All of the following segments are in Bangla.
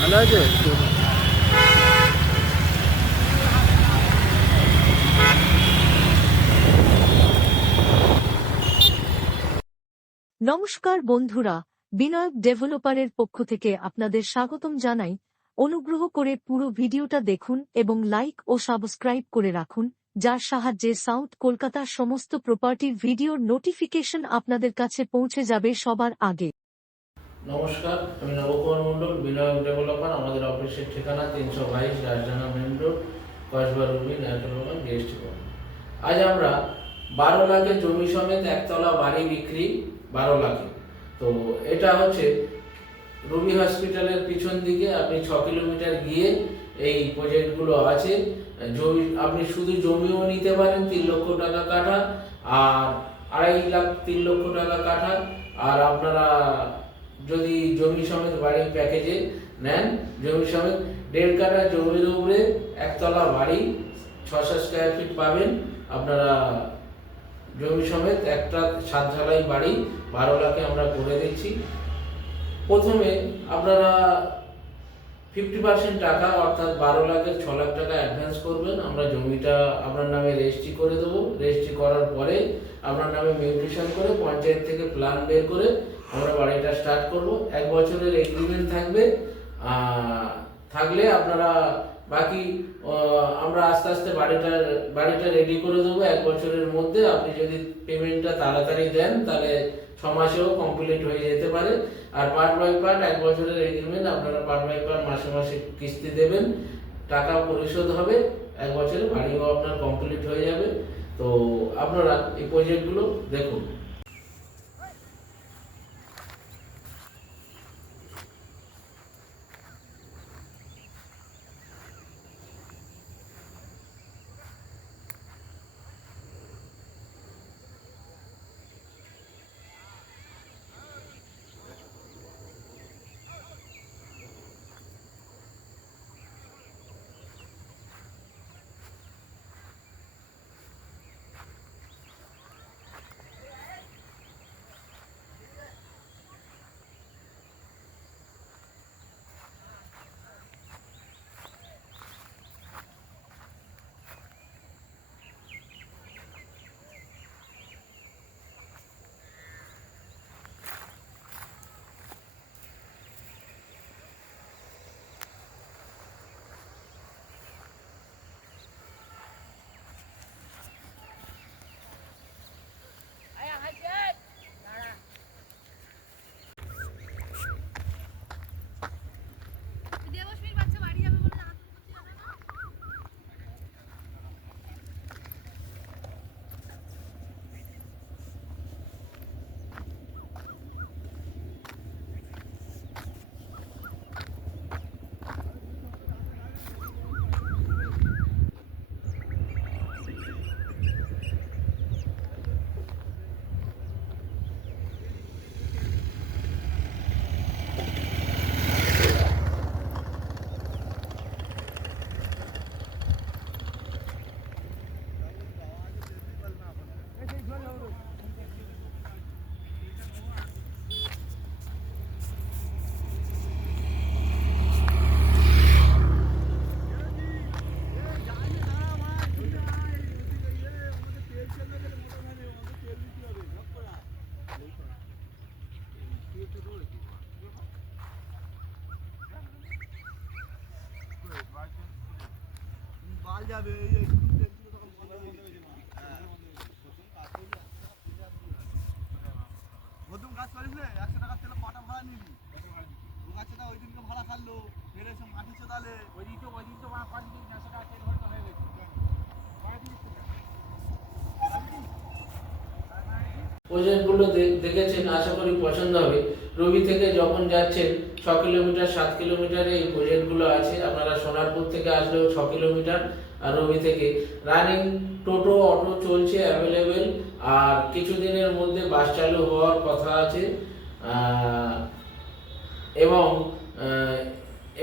ভালো আছে। নমস্কার বন্ধুরা, বিনায়ক ডেভেলপারের পক্ষ থেকে আপনাদের স্বাগতম জানাই। অনুগ্রহ করে পুরো ভিডিওটা দেখুন এবং লাইক ও সাবস্ক্রাইব করে রাখুন, যার সাহায্যে সাউথ কলকাতার সমস্ত প্রপার্টির ভিডিওর নোটিফিকেশন আপনাদের কাছে পৌঁছে যাবে সবার আগে। নমস্কার, আমি নবকুমার মণ্ডল, বিনায়ক ডেভেলপার। আমাদের অফিসের ঠিকানা 322 Rajdanga main road, Kasba Ruby, Narkel Bagan, DST ভবন। আজ আমরা 12 লাখের জমি সমেত একতলা বাড়ি বিক্রি 12 লাখে। তো এটা হচ্ছে রুবি হসপিটালের পিছন দিকে। আপনি 6 কিলোমিটার গিয়ে এই প্রজেক্টগুলো আছে। জমি আপনি শুধু জমিও নিতে পারেন 3 লক্ষ টাকা কাঠা, আর 2.5 লাখ 3 লক্ষ টাকা কাঠা। আর আপনারা যদি জমি সমেত বাড়ির প্যাকেজে নেন, জমি সমেত 1.5 কাঠা জমির উপরে একতলা বাড়ি 600 স্কোয়ার ফিট পাবেন আপনারা। জমি সমেত একটা 7 ঢালাই বাড়ি 12 লাখে আমরা করে দিচ্ছি। প্রথমে আপনারা 50% টাকা অর্থাৎ 12 লাখের 6 লাখ টাকা অ্যাডভান্স করবেন। আমরা জমিটা আপনার নামে রেজিস্ট্রি করে দেবো। রেজিস্ট্রি করার পরে আপনার নামে মিউটেশন করে পঞ্চায়েত থেকে প্ল্যান বের করে আমরা বাড়িটা স্টার্ট করব। 1 বছরের এগ্রিমেন্ট থাকবে। থাকলে আপনারা বাকি আমরা আস্তে আস্তে বাড়িটা রেডি করে দেবো 1 বছরের মধ্যে। আপনি যদি পেমেন্টটা তাড়াতাড়ি দেন তাহলে 6 মাসেও কমপ্লিট হয়ে যেতে পারে। আর পার্ট বাই পার্ট 1 বছরের এগ্রিমেন্ট, আপনারা পার্ট বাই পার্ট মাসে মাসে কিস্তি দেবেন, টাকা পরিশোধ হবে। 1 বছরে বাড়িও আপনার কমপ্লিট হয়ে যাবে। তো আপনারা এই প্রজেক্টগুলো দেখুন। যাবে নতুন কাজ করিস না, 100 টাকা তেলে কটা ভাড়া নিবি? ও গাছটা ওই দিনকে ভাড়া খাললো, ফের এসে মাটি চোদালে ওই দিন তো 5 দিন 100 টাকা তেল ভরতে হয়ে গেছে। প্রজেক্টগুলো দেখেছেন, আশা করি পছন্দ হবে। রবি থেকে যখন যাচ্ছেন 6 কিলোমিটার 7 কিলোমিটারে এই প্রজেক্টগুলো আছে। আপনারা সোনারপুর থেকে আসলেও 6 কিলোমিটার। আর রবি থেকে রানিং টোটো অটো চলছে অ্যাভেলেবেল। আর কিছুদিনের মধ্যে বাস চালু হওয়ার কথা আছে। এবং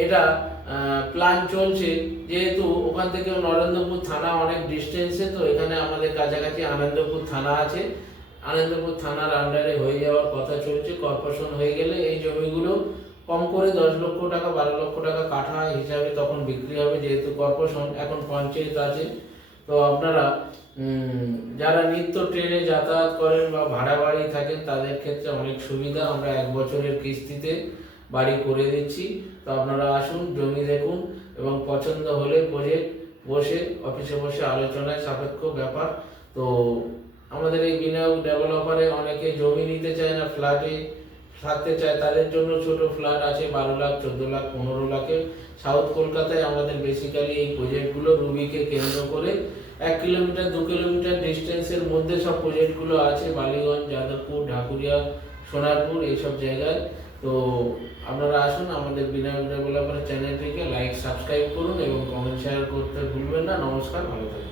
এটা প্ল্যান চলছে, যেহেতু ওখান থেকে নরেন্দ্রপুর থানা অনেক ডিস্টেন্সে, তো এখানে আমাদের কাছাকাছি আনন্দপুর থানা আছে, আনন্দপুর থানার আন্ডারে হয়ে যাওয়ার কথা চলছে। কর্পোরেশন হয়ে গেলে এই জমিগুলো কম করে 10 লক্ষ টাকা 12 লক্ষ টাকা কাঠা হিসাবে তখন বিক্রি হবে, যেহেতু কর্পোরেশন এখন পঞ্চায়েত আছে। তো আপনারা যারা নিত্য ট্রেনে যাতায়াত করেন বা ভাড়া বাড়ি থাকেন তাদের ক্ষেত্রে অনেক সুবিধা, আমরা 1 বছরের কিস্তিতে বাড়ি করে দিচ্ছি। তো আপনারা আসুন, জমি দেখুন এবং পছন্দ হলে প্রজেক্ট বসে অফিসে বসে আলোচনায় সাপেক্ষ ব্যাপার। তো আমাদের এই বিনিয়োগ ডেভেলপারে অনেকে জমি নিতে চায় না, ফ্ল্যাটে থাকতে চায়, তাদের জন্য ছোট ফ্ল্যাট আছে 12 লাখ 14 লাখ 15 লাখে। সাউথ কলকাতায় আমাদের বেসিক্যালি এই প্রজেক্টগুলো রুবিকে কেন্দ্র করে 1 কিলোমিটার 2 কিলোমিটার ডিস্টেন্সের মধ্যে সব প্রজেক্টগুলো আছে, বালিগঞ্জ, যাদবপুর, ঢাকুরিয়া, সোনারপুর এইসব জায়গায়। তো আপনারা আসুন, আমাদের বিনিয়োগ ডেভেলপার চ্যানেলটিকে লাইক সাবস্ক্রাইব করুন এবং কমেন্ট শেয়ার করতে ভুলবেন না। নমস্কার, ভালো থাকুন।